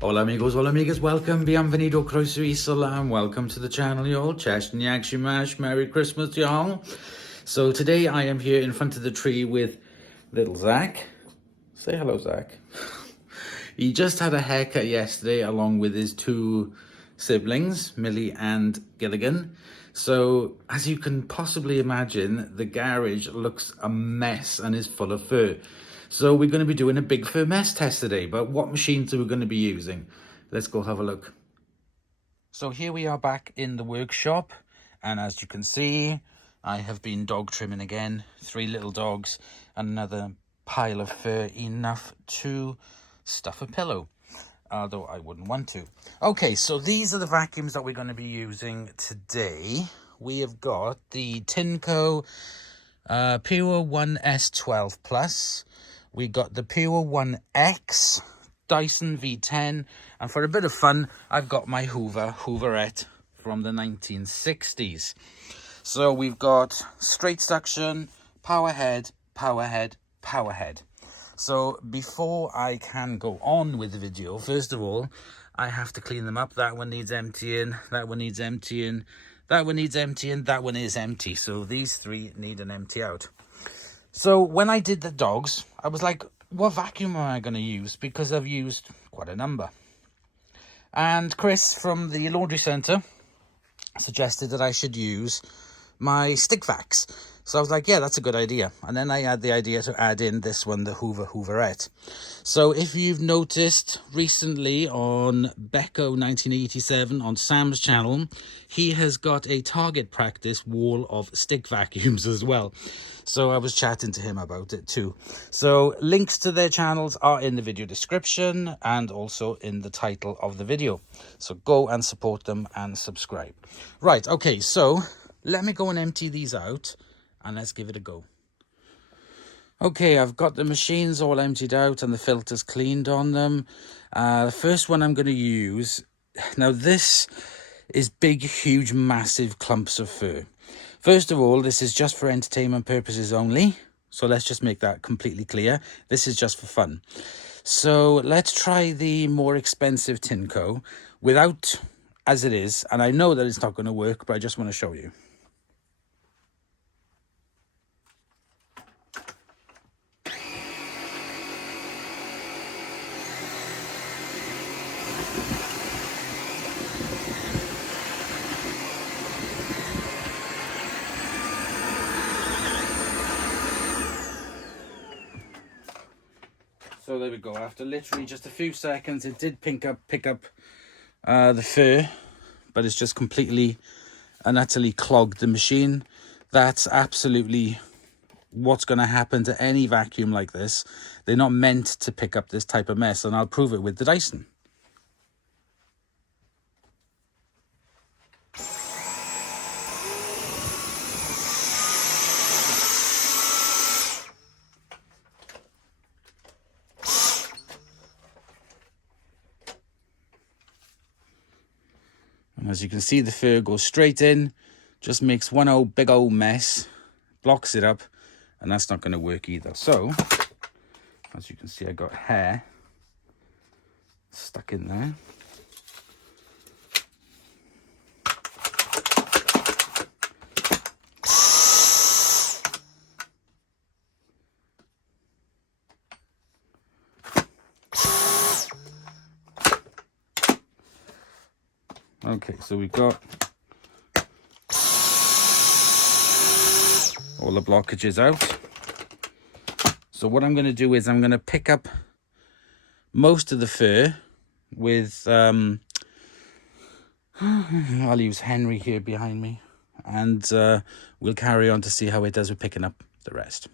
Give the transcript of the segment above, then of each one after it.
Hola amigos, hola amigas, welcome, bienvenido, croeso y salam, welcome to the channel y'all, Chesh Nyak Shimash, Merry Christmas y'all. So today I am here in front of the tree with little Zach. Say hello, Zach. He just had a haircut yesterday along with his two siblings, Millie and Gilligan. So as you can possibly imagine, the garage looks a mess and is full of fur. So we're going to be doing a big fur mess test today, but what machines are we going to be using? Let's go have a look. So here we are back in the workshop, and as you can see, I have been dog trimming again. 3 little dogs and another pile of fur, enough to stuff a pillow, although I wouldn't want to. Okay, so these are the vacuums that we're going to be using today. We have got the Tineco Pure 1S12 Plus. We got the Pure 1X Dyson V10, and for a bit of fun, I've got my Hooverette from the 1960s. So we've got straight suction, power head, power head, power head. So before I can go on with the video, first of all, I have to clean them up. That one needs emptying, that one needs emptying, that one needs emptying, that one is empty. So these 3 need an empty out. So when I did the dogs, I was like, what vacuum am I going to use? Because I've used quite a number. And Chris from the laundry centre suggested that I should use my stick vacs. So I was like, yeah, that's a good idea. And then I had the idea to add in this one, the Hooverette. So if you've noticed recently on Becco 1987 on Sam's channel, he has got a target practice wall of stick vacuums as well. So I was chatting to him about it too. So links to their channels are in the video description and also in the title of the video. So go and support them and subscribe. Right, okay, so let me go and empty these out and let's give it a go. Okay, I've got the machines all emptied out and the filters cleaned on them. The first one I'm going to use, now this is big, huge, massive clumps of fur. First of all, this is just for entertainment purposes only. So let's just make that completely clear. This is just for fun. So let's try the more expensive Tineco without as it is. And I know that it's not going to work, but I just want to show you. So there we go. After literally just a few seconds, it did pick up the fur, but it's just completely and utterly clogged the machine. That's absolutely what's going to happen to any vacuum like this. They're not meant to pick up this type of mess, and I'll prove it with the Dyson. And as you can see, the fur goes straight in, just makes one big old mess, blocks it up, and that's not going to work either. So, as you can see, I got hair stuck in there. Okay, so we've got all the blockages out. So what I'm going to do is I'm going to pick up most of the fur with, I'll use Henry here behind me, and we'll carry on to see how it does with picking up the rest.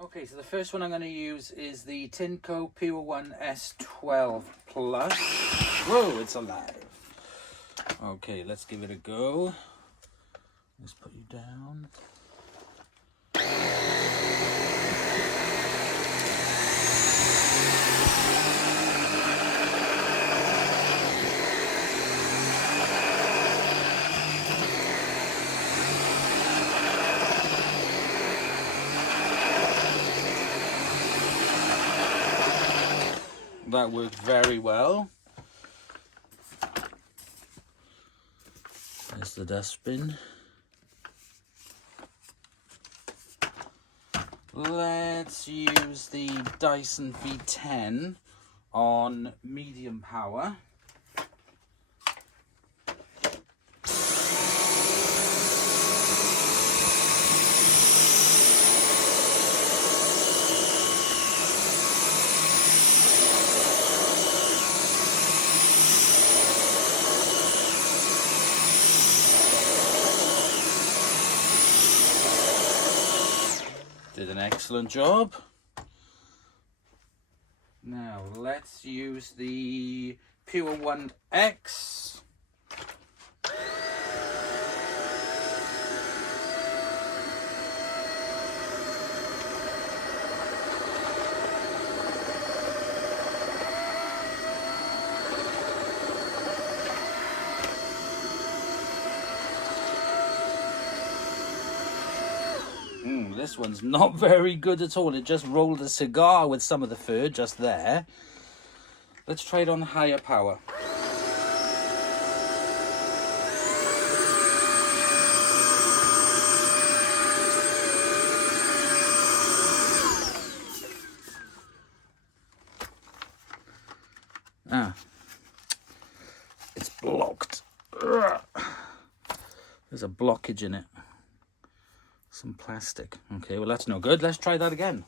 Okay, so the first one I'm going to use is the Tineco Pure 1S12 Plus. Whoa, it's alive. Okay, let's give it a go. Let's put you down. that worked very well. There's the dustbin. Let's use the Dyson V10 on medium power. Did an excellent job. Now let's use the Pure One X. This one's not very good at all. It just rolled a cigar with some of the fur just there. Let's try it on higher power. It's blocked. There's a blockage in it. Some plastic. Okay, well that's no good. Let's try that again.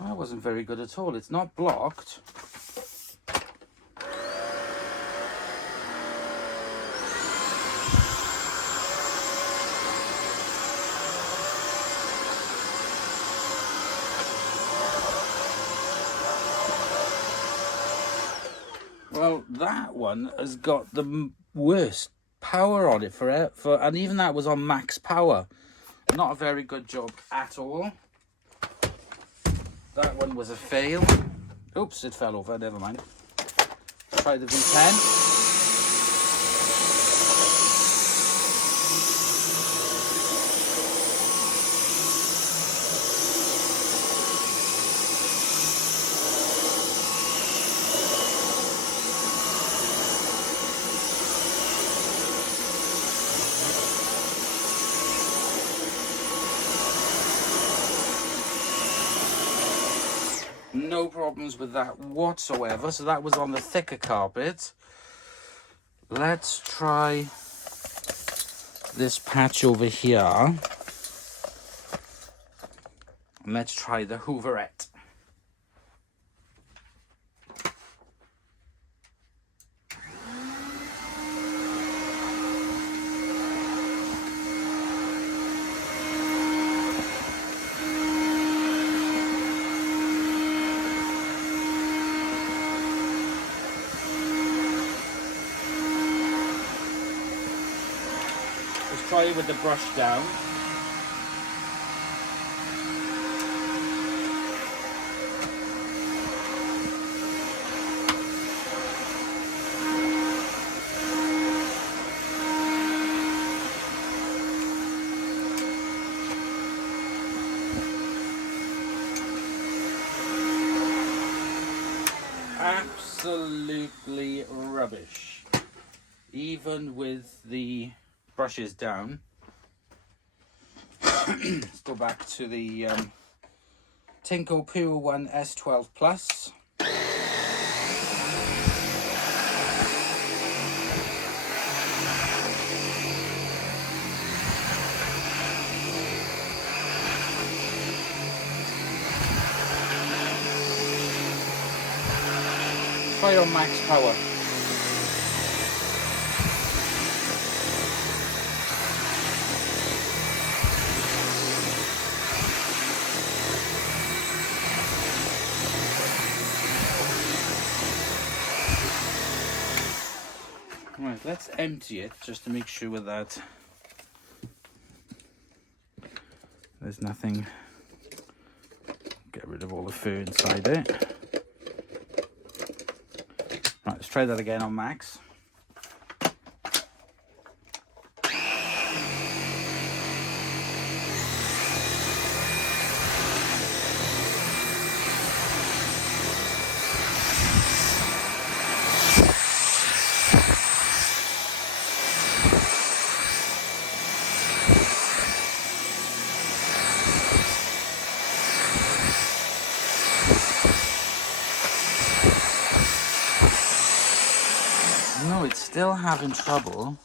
That wasn't very good at all. It's not blocked. Well, that one has got the worst power on it and even that was on max power. Not a very good job at all. That one was a fail. Oops, it fell over, never mind. Try the V10. No problems with that whatsoever. So that was on the thicker carpet. Let's try this patch over here. Let's try the Hooverette. Try it with the brush down. Absolutely rubbish. Even with the brushes down. Let's go back to the Tineco Pure One S12 Plus. Try on max power. Right, let's empty it just to make sure that there's nothing. Get rid of all the fur inside it. Right, let's try that again on max. No, it's still having trouble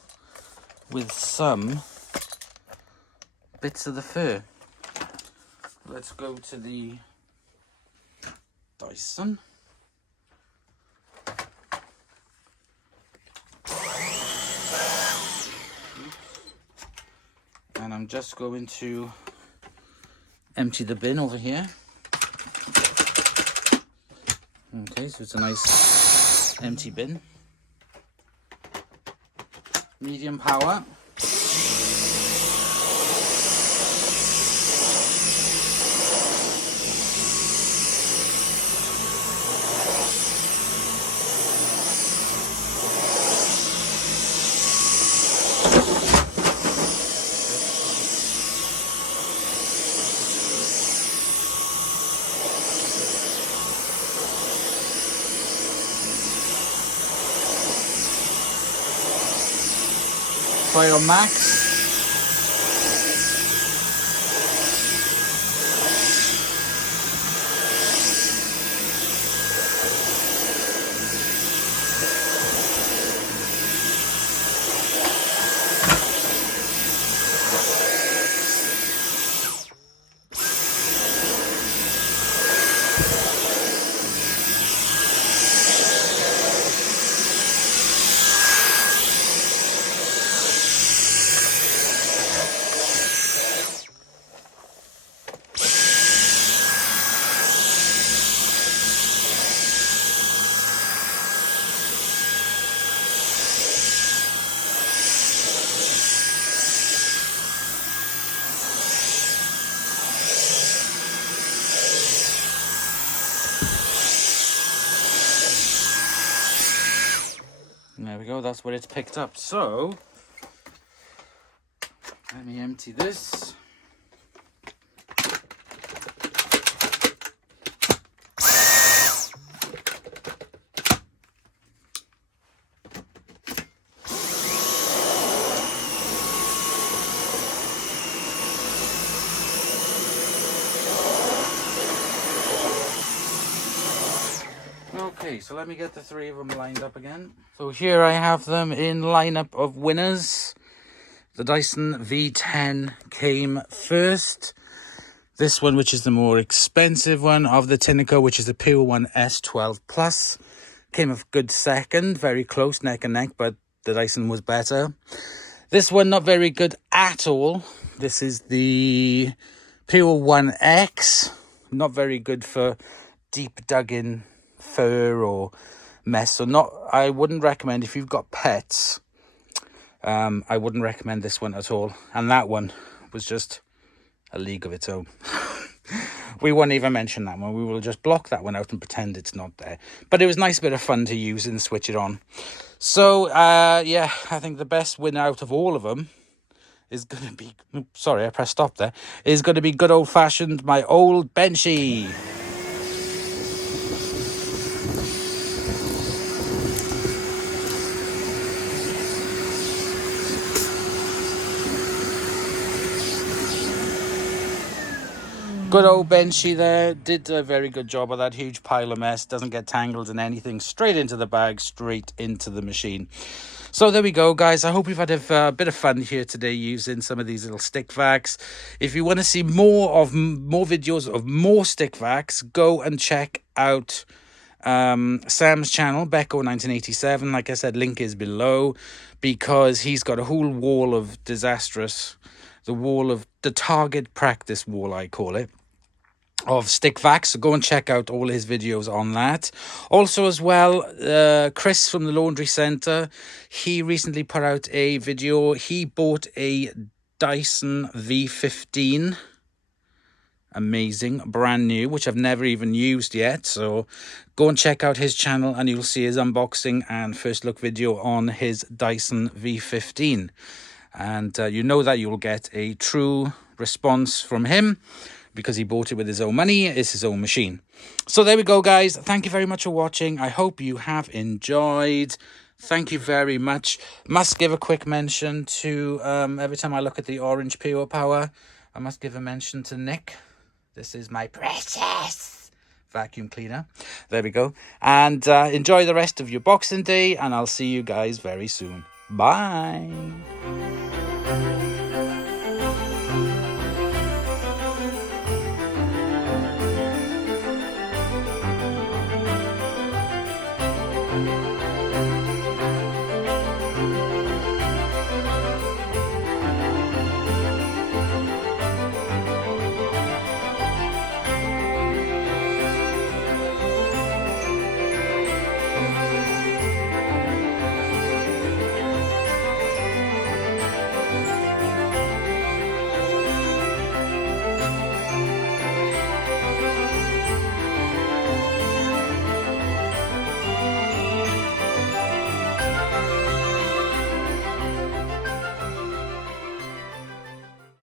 with some bits of the fur. Let's go to the Dyson. And I'm just going to empty the bin over here. Okay, so it's a nice empty bin. Medium power. Try on max. There we go, that's what it's picked up. So, let me empty this. Okay, so let me get the three of them lined up again. So here I have them in lineup of winners. The Dyson V10 came first. This one, which is the more expensive one of the Tineco, which is the Pure One S12 Plus, came a good second, very close, neck and neck, but the Dyson was better. This one, not very good at all. This is the Pure One X, not very good for deep dug in fur or mess. So not, I wouldn't recommend if you've got pets. I wouldn't recommend this one at all. And that one was just a league of its own. We won't even mention that one. We will just block that one out and pretend it's not there. But it was a nice bit of fun to use and switch it on. So, yeah, I think the best winner out of all of them is going to be... Sorry, I pressed stop there. Is going to be good old-fashioned, my old Benchy. Good old Benchy there, did a very good job of that huge pile of mess, doesn't get tangled in anything, straight into the bag, straight into the machine. So there we go, guys. I hope you've had a bit of fun here today using some of these little stick vacs. If you want to see more videos of more stick vacs, go and check out Sam's channel, Becco1987. Like I said, link is below, because he's got a whole wall of disastrous, the target practice wall, I call it. of stick vac, so go and check out all his videos on that. Also as well, Chris from the Laundry Centre, he recently put out a video. He bought a Dyson V15, amazing, brand new, which I've never even used yet. So go and check out his channel and you'll see his unboxing and first look video on his Dyson V15. And you know that you'll get a true response from him, because he bought it with his own money. It's his own machine. So there we go, guys. Thank you very much for watching. I hope you have enjoyed. Thank you very much. Must give a quick mention to, every time I look at the orange Pure Power, I must give a mention to Nick. This is my precious vacuum cleaner. There we go. And enjoy the rest of your Boxing Day, and I'll see you guys very soon. Bye.